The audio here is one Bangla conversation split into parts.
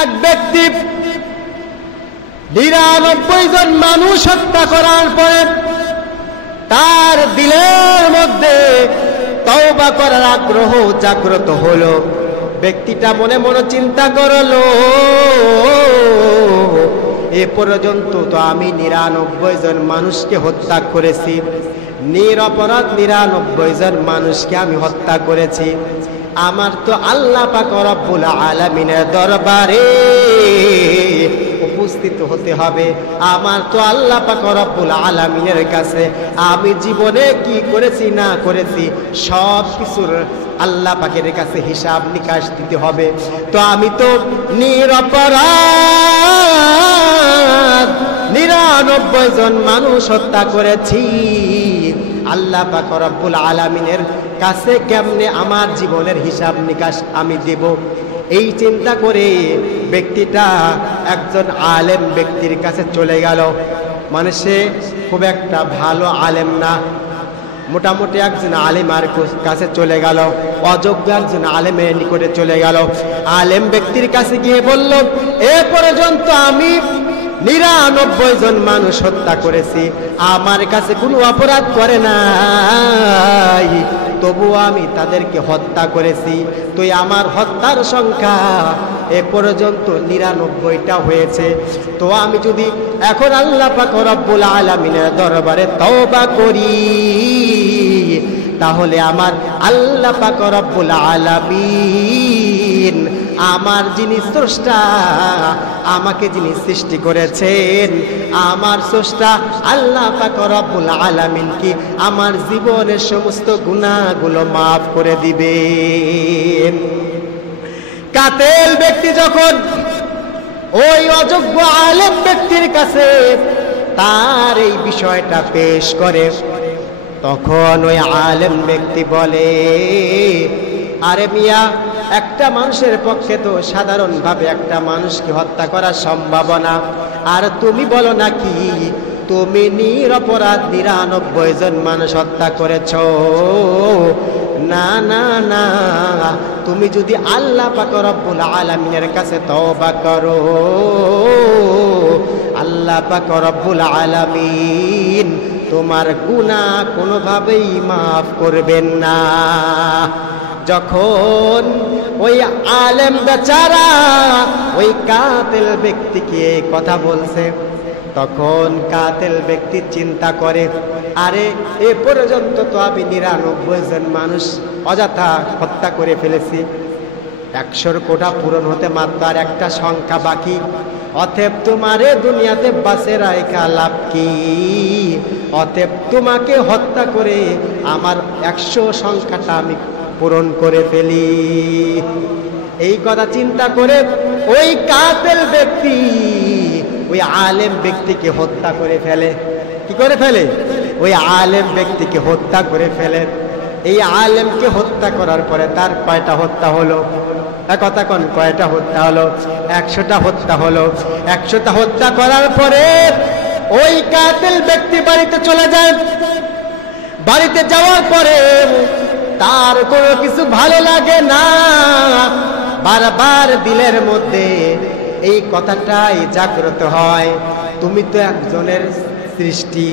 এক ব্যক্তি ৯৯ জন মানুষ হত্যা করার পরে তার দিলের মধ্যে তওবা করার আগ্রহ জাগ্রত হলো। ব্যক্তিটা মনে মনে চিন্তা করলো, এ পর্যন্ত তো আমি ৯৯ জন মানুষকে হত্যা করেছি, নিরপরাধ ৯৯ জন মানুষকে আমি হত্যা করেছি। আমার তো আল্লাহ পাক রব্বুল আলামিনের দরবারে উপস্থিত হতে হবে। আমার তো আল্লাহ পাক রব্বুল আলামিনের কাছে আমি জীবনে কি করেছি না করেছি সব কিছুর আল্লাহ পাকের কাছে হিসাব নিকাশ দিতে হবে। তো আমি তো নিরপরাধ ৯৯ জন মানুষ হত্যা করেছি, আল্লাহ পাক রব্বুল আলামিনের কাছে কেমনে আমার জীবনের হিসাব নিকাশ আমি দেব? এই চিন্তা করে ব্যক্তিটা একজন আলেম ব্যক্তির কাছে চলে গেল। মানে সে খুব একটা ভালো আলেম না, মোটামুটি একজন আলেমার কাছে চলে গেল, অযোগ্য একজন আলেমের নিকটে চলে গেল। আলেম ব্যক্তির কাছে গিয়ে বলল, এ পর্যন্ত আমি ৯৯ জন মানুষ হত্যা করেছি, আমার কাছে কোনো অপরাধ করে নাই, তবুও আমি তাদেরকে হত্যা করেছি। তো আমার হত্যার সংখ্যা এ পর্যন্ত ৯৯টা হয়েছে। তো আমি যদি এখন আল্লাহ পাক রব্বুল আলামিনের দরবারে তওবা করি, তাহলে আমার আল্লাহ পাক রব্বুল আলামিন, আমার যিনি স্রষ্টা, আমাকে যিনি সৃষ্টি করেছেন, আমার স্রষ্টা আল্লাহ পাক রব্বুল আলামিন কি আমার জীবনের সমস্ত গুনাহগুলো মাফ করে দিবেন। কাতেল ব্যক্তি যখন ওই অযোগ্য আলেম ব্যক্তির কাছে তার এই বিষয়টা পেশ করে, তখন ওই আলেম ব্যক্তি বলে, আরে মিয়া, একটা মানুষের পক্ষে তো সাধারণভাবে একটা মানুষকে হত্যা করা সম্ভব না, আর তুমি বলো নাকি তুমি নিরপরাধ ৯৯ জন মানুষ হত্যা করেছ? না না না, তুমি যদি আল্লাহ পাক রব্বুল আলামিনের কাছে তওবা করো, আল্লাহ পাক রব্বুল আলামিন তোমার গুনাহ কোনোভাবেই মাফ করবেন না। যখন ওই আলেম বেচারা ওই কাতেল ব্যক্তিকে কথা বলছে, তখন কাতেল ব্যক্তি চিন্তা করে, আরে এ পর্যন্ত তো আমি ৯৯ জন মানুষ অযথা হত্যা করে ফেলেছি, ১০০ কোটা পূরণ হতে মাত্র আর একটা সংখ্যা বাকি, অতএব তোমারে দুনিয়াতে বাঁচে রাখা লাভ কি? অতএব তোমাকে হত্যা করে আমার ১০০ সংখ্যাটা আমি পূরণ করে ফেলি। এই কথা চিন্তা করে ওই কাতেল ব্যক্তি ওই আলেম ব্যক্তিকে হত্যা করে ফেলে। কি করে ফেলে? ওই আলেম ব্যক্তিকে হত্যা করে ফেলে। এই আলেমকে হত্যা করার পরে তার কয়টা হত্যা হলো? কথা কোন কয়টা হত্যা হলো? ১০০টা হত্যা হলো। ১০০টা হত্যা করার পরে ওই কাতেল ব্যক্তি বাড়িতে চলে যায়। বাড়িতে যাওয়ার পরে তার কোনো কিছু ভালো লাগে না, বারবার দিলের মধ্যে এই কথাটাই জাগ্রত হয়, তুমি তো একজনের সৃষ্টি,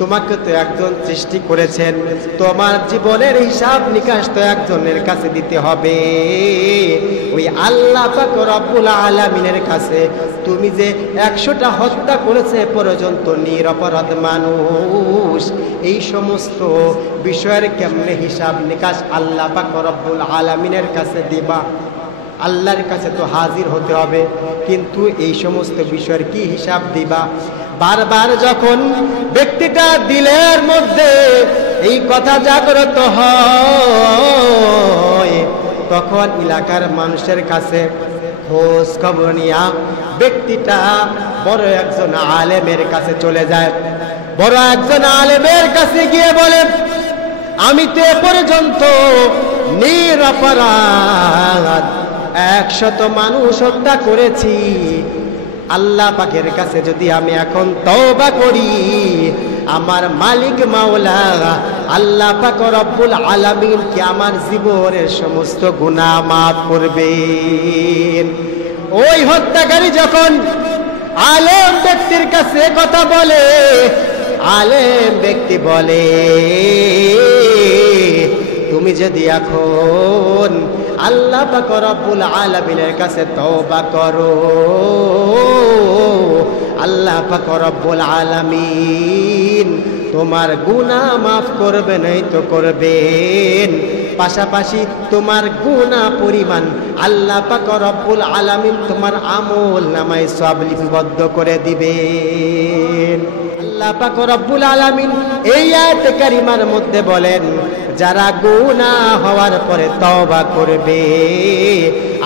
তোমাকে তো একজন সৃষ্টি করেছেন, তোমার জীবনের হিসাব নিকাশ তো একজনের কাছে দিতে হবে, ওই আল্লাহ পাক রব্বুল আলামিনের কাছে। তুমি যে ১০০টা হত্যা করেছে পর্যন্ত নিরপরাধ মানুষ, এই সমস্ত বিষয়ের কেমনে হিসাব নিকাশ আল্লাহ পাক রব্বুল আলামিনের কাছে দিবা? আল্লাহর কাছে তো হাজির হতে হবে, কিন্তু এই সমস্ত বিষয়ের কি হিসাব দিবা? বারবার যখন ব্যক্তিটা দিলের মধ্যে এই কথা জাগ্রত হয়, তখন এলাকার মানুষের কাছে খোঁজ খবর নিয়া ব্যক্তিটা বড় একজন আলেমের কাছে চলে যায়। বড় একজন আলেমের কাছে গিয়ে বলে, আমি তো এ পর্যন্ত নিরপরাধ ১০০ মানুষ হত্যা করেছি, আল্লাহ পাকের কাছে যদি আমি এখন তওবা করি, আমার মালিক মাওলা আল্লাহ পাক রব্বুল আলামিন কি আমার জীবনের সমস্ত গুনাহ মাফ করবেন? ওই হত্যাকারী যখন আলেম ব্যক্তির কাছে কথা বলে, আলেম ব্যক্তি বলে, তুমি যদি এখন আল্লাহ পাক রব্বুল আলামিনের কাছে তওবা করো, আল্লাহ পাক রব্বুল আলামিন তোমার গুনাহ মাফ করবেন, এই তো করবেন, পাশাপাশি তোমার গুনাহ পরিমাণ আল্লাহ পাক রব্বুল আলামিন তোমার আমল নামায় সওয়াব লিপিবদ্ধ করে দিবেন। আল্লাহ পাক রব্বুল আলামিন এই আয়াত কারিমার মধ্যে বলেন, যারা গুনাহ হওয়ার পরে তওবা করবে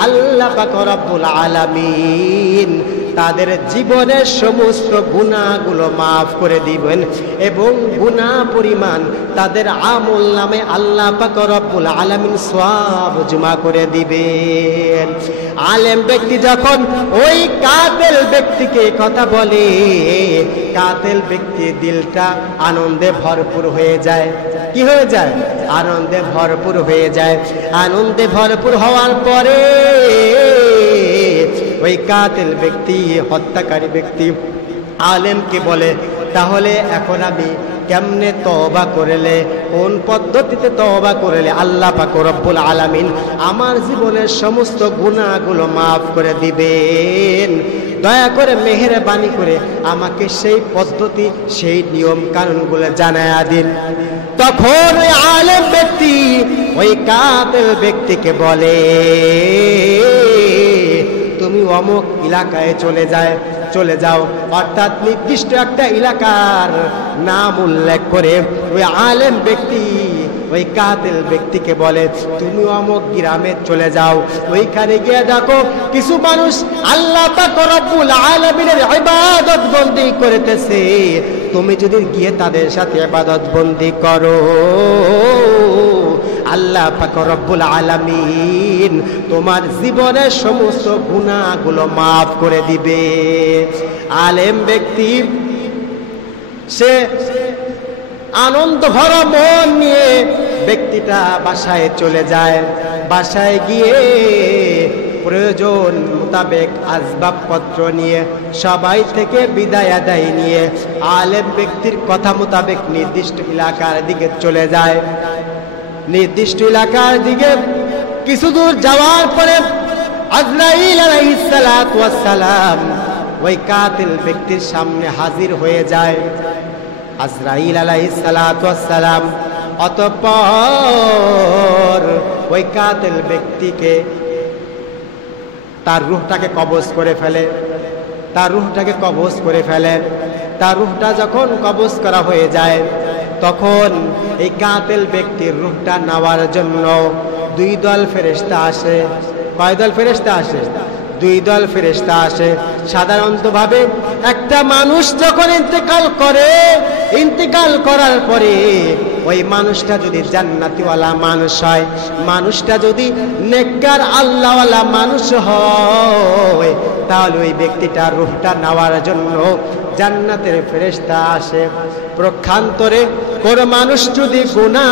আল্লাহ পাক রব্বুল আলামিন তাদের জীবনের সমস্ত গুনাহগুলো মাফ করে দিবেন এবং গুনাহ পরিমাণ তাদের আমল নামে আল্লাহ পাক রব্বুল আলামিন সওয়াব জমা করে দিবেন। আলেম ব্যক্তি যখন ওই কাতেল ব্যক্তিকে কথা বলে, কাতেল ব্যক্তির দিলটা আনন্দে ভরপুর হয়ে যায়। কি হয়ে যায়? আনন্দে ভরপুর হয়ে যায়। আনন্দে ভরপুর হওয়ার পরে ওই কাতিল ব্যক্তি, হত্যাকারী ব্যক্তি আলেমকে বলে, তাহলে এখন আমি কেমনে তওবা করলে, কোন পদ্ধতিতে তওবা করলে আল্লাহ পাক রব্বুল আলামিন আমার জীবনের সমস্ত গুনাহগুলো মাফ করে দিবেন? দয়া করে মেহেরবানি করে আমাকে সেই পদ্ধতি, সেই নিয়ম কানুনগুলো জানায়া দিন। তখন ওই আলেম ব্যক্তি ওই কাতিল ব্যক্তিকে বলে, তুমি অমুক এলাকায় চলে যাও, অর্থাৎ নির্দিষ্ট একটা এলাকার নাম উল্লেখ করে ওই আলেম ব্যক্তি ওই কাতিল ব্যক্তিকে বলে, তুমি অমুক গ্রামে চলে যাও, ওইখানে গিয়ে দেখো কিছু মানুষ আল্লাহ পাক রব্বুল আলামিনের ইবাদত বন্দি করতেছে, তুমি যদি গিয়ে তাদের সাথে ইবাদত বন্দি করো আল্লাহ পাক রব্বুল আলামিন তোমার জীবনের সমস্ত গুনাহগুলো মাফ করে দিবে। আলেম ব্যক্তি সে আনন্দ ভরা মন নিয়ে ব্যক্তিটা বাসায় চলে যায়। বাসায় গিয়ে প্রয়োজন মোতাবেক আসবাবপত্র নিয়ে সবাই থেকে বিদায় আদায় নিয়ে আলেম ব্যক্তির কথা মোতাবেক নির্দিষ্ট এলাকার দিকে চলে যায়। নির্দিষ্ট এলাকার দিকে কিছু দূর যাওয়ার পরে আজরাইল আলাইহিস সালাতু ওয়াস সালাম ওই কাতিল ব্যক্তির সামনে হাজির হয়ে যায়। আজরাইল আলাইহিস সালাতু ওয়াস সালাম অতঃপর ওই কাতিল ব্যক্তিকে তার রূহটাকে কবজ করে ফেলে। তার রূহটা যখন কবজ করা হয়ে যায়, তখন এই কাতিল ব্যক্তির রূহটা নেওয়ার জন্য দুই দল ফেরেশতা আসে। কয় দল ফেরেশতা আসে? দুই দল ফেরেশতা আসে। সাধারণতভাবে একটা মানুষ যখন ইন্তেকাল করার পরে ওই মানুষটা যদি জান্নাতিওয়ালা মানুষ হয়, মানুষটা যদি নেককার আল্লাহওয়ালা মানুষ হয়, তাহলে ওই ব্যক্তিটার রূহটা নেওয়ার জন্য জান্নাতের ফেরেশতা আসে। প্রক্ষান্তরে কোন মানুষ যদি গুনাহ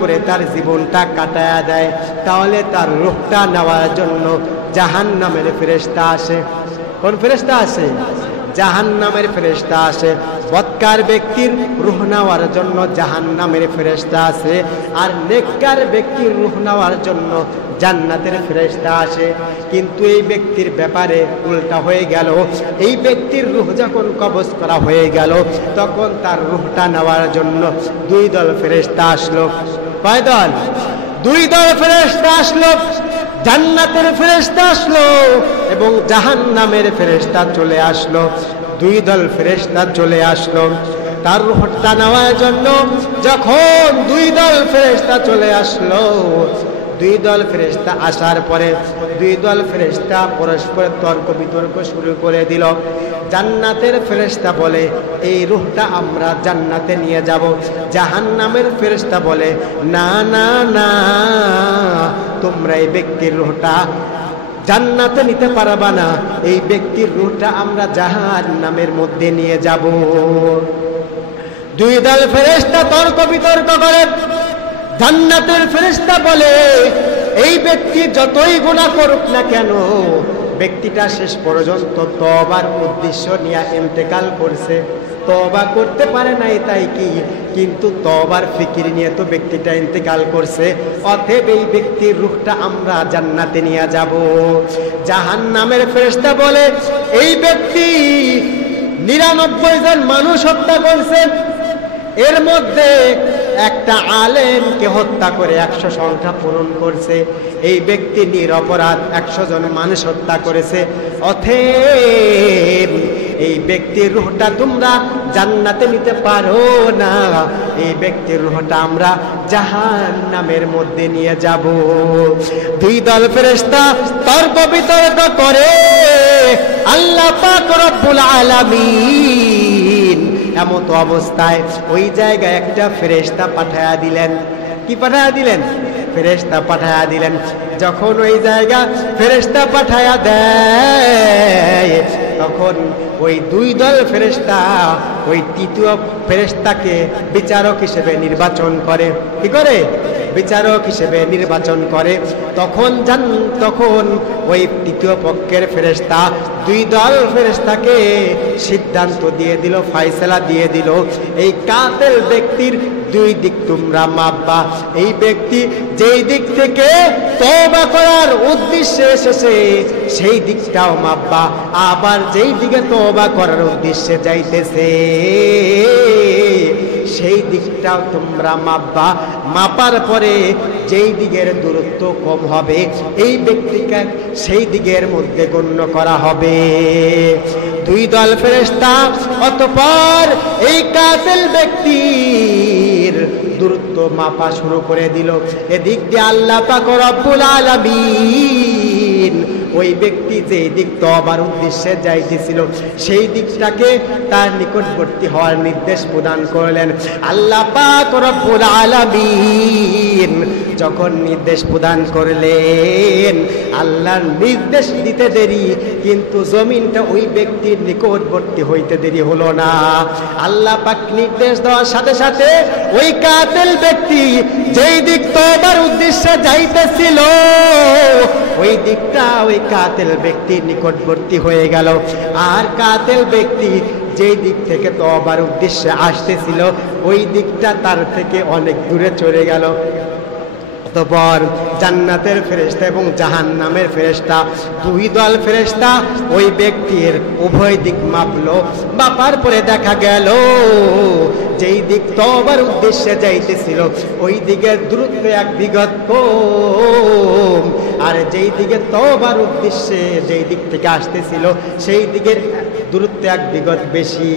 করে তার জীবনটা কাটায়া দেয়, তাহলে তার রূহটা নেওয়ার জন্য জাহান্নামের ফেরেশতা আসে। কোন ফেরেশতা আসে? জাহান্নামের ফেরেশতা আসে। বদকার ব্যক্তির রূহ নেওয়ার জন্য জাহান্নামের ফেরেশতা আসে, আর নেককার ব্যক্তির রূহ নেওয়ার জন্য জান্নাতের ফেরেশতা আসে। কিন্তু এই ব্যক্তির ব্যাপারে উল্টা হয়ে গেল। এই ব্যক্তির রূহ যখন কবজ করা হয়ে গেল, তখন তার রূহটা নেওয়ার জন্য দুই দল ফেরেশতা আসলো। কয় দল? দুই দল ফেরেশতা আসলো। জান্নাতের ফেরেশতা আসলো এবং জাহান্নামের ফেরেশতা চলে আসলো। দুই দল ফেরেশতা চলে আসলো তার রূহটা নেওয়ার জন্য। যখন দুই দল ফেরেশতা চলে আসলো, দুই দল ফেরেশতা আসার পরে দুই দল ফেরেশতা পরস্পর তর্ক বিতর্ক শুরু করে দিল। জান্নাতের ফেরেশতা বলে, এই রূহটা আমরা জান্নাতে নিয়ে যাব। জাহান্নামের ফেরেশতা বলে, না না না, তোমরা এই ব্যক্তির রূহটা জান্নাতে নিতে পারবা না, এই ব্যক্তির রূহটা আমরা জাহান্নামের মধ্যে নিয়ে যাব। দুই দল ফেরেশতা তর্ক বিতর্ক করে। জান্নাতের ফেরেশতা বলে, এই ব্যক্তি যতই গুনাহ করুক না কেন, ব্যক্তিটা শেষ পর্যন্ত তওবার উদ্দেশ্য নিয়ে ইন্তেকাল করছে, তওবা করতে পারে নাই তাই কি, কিন্তু তওবার ফিকির নিয়ে তো ব্যক্তিটা ইন্তেকাল করছে। অতএব এই ব্যক্তির রূহটা আমরা জান্নাতে নিয়ে যাব। জাহান্নামের ফেরেশতা বলে এই ব্যক্তি 99 জন মানুষ হত্যা করছে, এর মধ্যে একটা আলেমকে হত্যা করে 100 সংখ্যা পূরণ করছে। এই ব্যক্তি নিরপরাধ 100 জন মানুষ হত্যা করেছে। অতএব এই ব্যক্তির রূহটা তোমরা জান্নাতে নিতে পারো না, এই ব্যক্তির রূহটা আমরা জাহান্নামের মধ্যে নিয়ে যাব। দুই দল ফেরেশতা তর্ক বিতর্ক করে আল্লাহ পাক রব্বুল আলামিন এমত অবস্থায় ওই জায়গায় একটা ফেরেশতা পাঠায়া দিলেন। কি পাঠায়া দিলেন? ফেরেশতা পাঠায়া দিলেন। যখন ওই জায়গা ফেরেশতা পাঠায়া দেয়, তখন ওই দুই দল ফেরেশতা ওই তৃতীয় ফেরেশতাকে বিচারক হিসেবে নির্বাচন করে। কি করে? বিচারক হিসেবে নির্বাচন করে। তখন ওই তৃতীয় পক্ষের ফেরেশতা দুই দল ফেরেশতাকে সিদ্ধান্ত দিয়ে দিল, ফয়সালা দিয়ে দিল, এই কাতেল ব্যক্তির দুই দিক তোমরা মাপবা। এই ব্যক্তি যেই দিক থেকে তওবা করার উদ্দেশ্যে এসেছে সেই দিকটাও মাপবা, আবার যেই দিকে তওবা করার উদ্দেশ্যে যাইতেছে সেই দিকটাও তোমরা মাপবা। মাপার পরে যেই দিকের দূরত্ব কম হবে এই ব্যক্তিকে সেই দিকের মধ্যে গণ্য করা হবে। দুই দল ফেরেশতা অতঃপর এই কাতিল ব্যক্তির দূরত্ব মাপা শুরু করে দিল। এদিক দিয়ে আল্লাহ পাক রব্বুল আলামিন ওই ব্যক্তি যেই দিক তওবার উদ্দেশ্যে যাইতেছিল সেই দিকটাকে তার নিকটবর্তী হওয়ার নির্দেশ প্রদান করলেন। আল্লাহ পাক রব্বুল আলামিন যখন নির্দেশ প্রদান করলেন, আল্লাহর নির্দেশ দিতে দেরি, কিন্তু জমিনটা ওই ব্যক্তির নিকটবর্তী হইতে দেরি হলো না। আল্লাহ পাক নির্দেশ দেওয়ার সাথে সাথে ওই কাতিল ব্যক্তি যেই দিক তওবার উদ্দেশ্যে যাইতেছিল ওই দিকটা ওই কাতিল ব্যক্তির নিকটবর্তী হয়ে গেল। আর কাতিল ব্যক্তি যেই দিক থেকে তওবার উদ্দেশ্যে আসতেছিল ওই দিকটা তার থেকে অনেক দূরে চলে গেল। অতঃপর জান্নাতের ফেরেশতা এবং জাহান্নামের ফেরেশতা দুই দল ফেরেশতা ওই ব্যক্তির উভয় দিক মাপলো। মাপার পরে দেখা গেল যেই দিক তওবার উদ্দেশ্যে যাইতেছিল ওই দিকের দূরত্ব এক বিঘত কম, আর যেই দিকে তওবার উদ্দেশ্যে যেই দিক থেকে আসতেছিল সেই দিকের দূরত্ব এক বিঘত বেশি।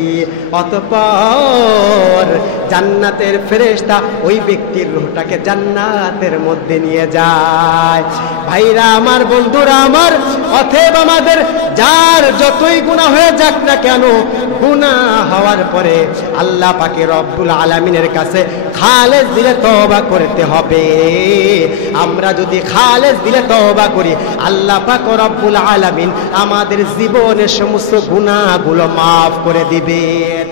অতঃপর জান্নাতের ফেরেশতা ওই ব্যক্তির রূহটাকে জান্নাতের মধ্যে নিয়ে যায়। ভাইরা আমার, বন্ধুরা আমার, অতএব আমাদের যার যতই গুনাহ হয়ে যাক না কেন, গুনাহ হওয়ার পরে আল্লাহ পাকে রব্বুল আলামিনের কাছে খালেস দিলে তওবা করতে হবে। আমরা যদি খালেস দিলে তওবা করি আল্লাহ পাক রব্বুল আলামিন আমাদের জীবনের সমস্ত গুনাহগুলো মাফ করে দিবেন।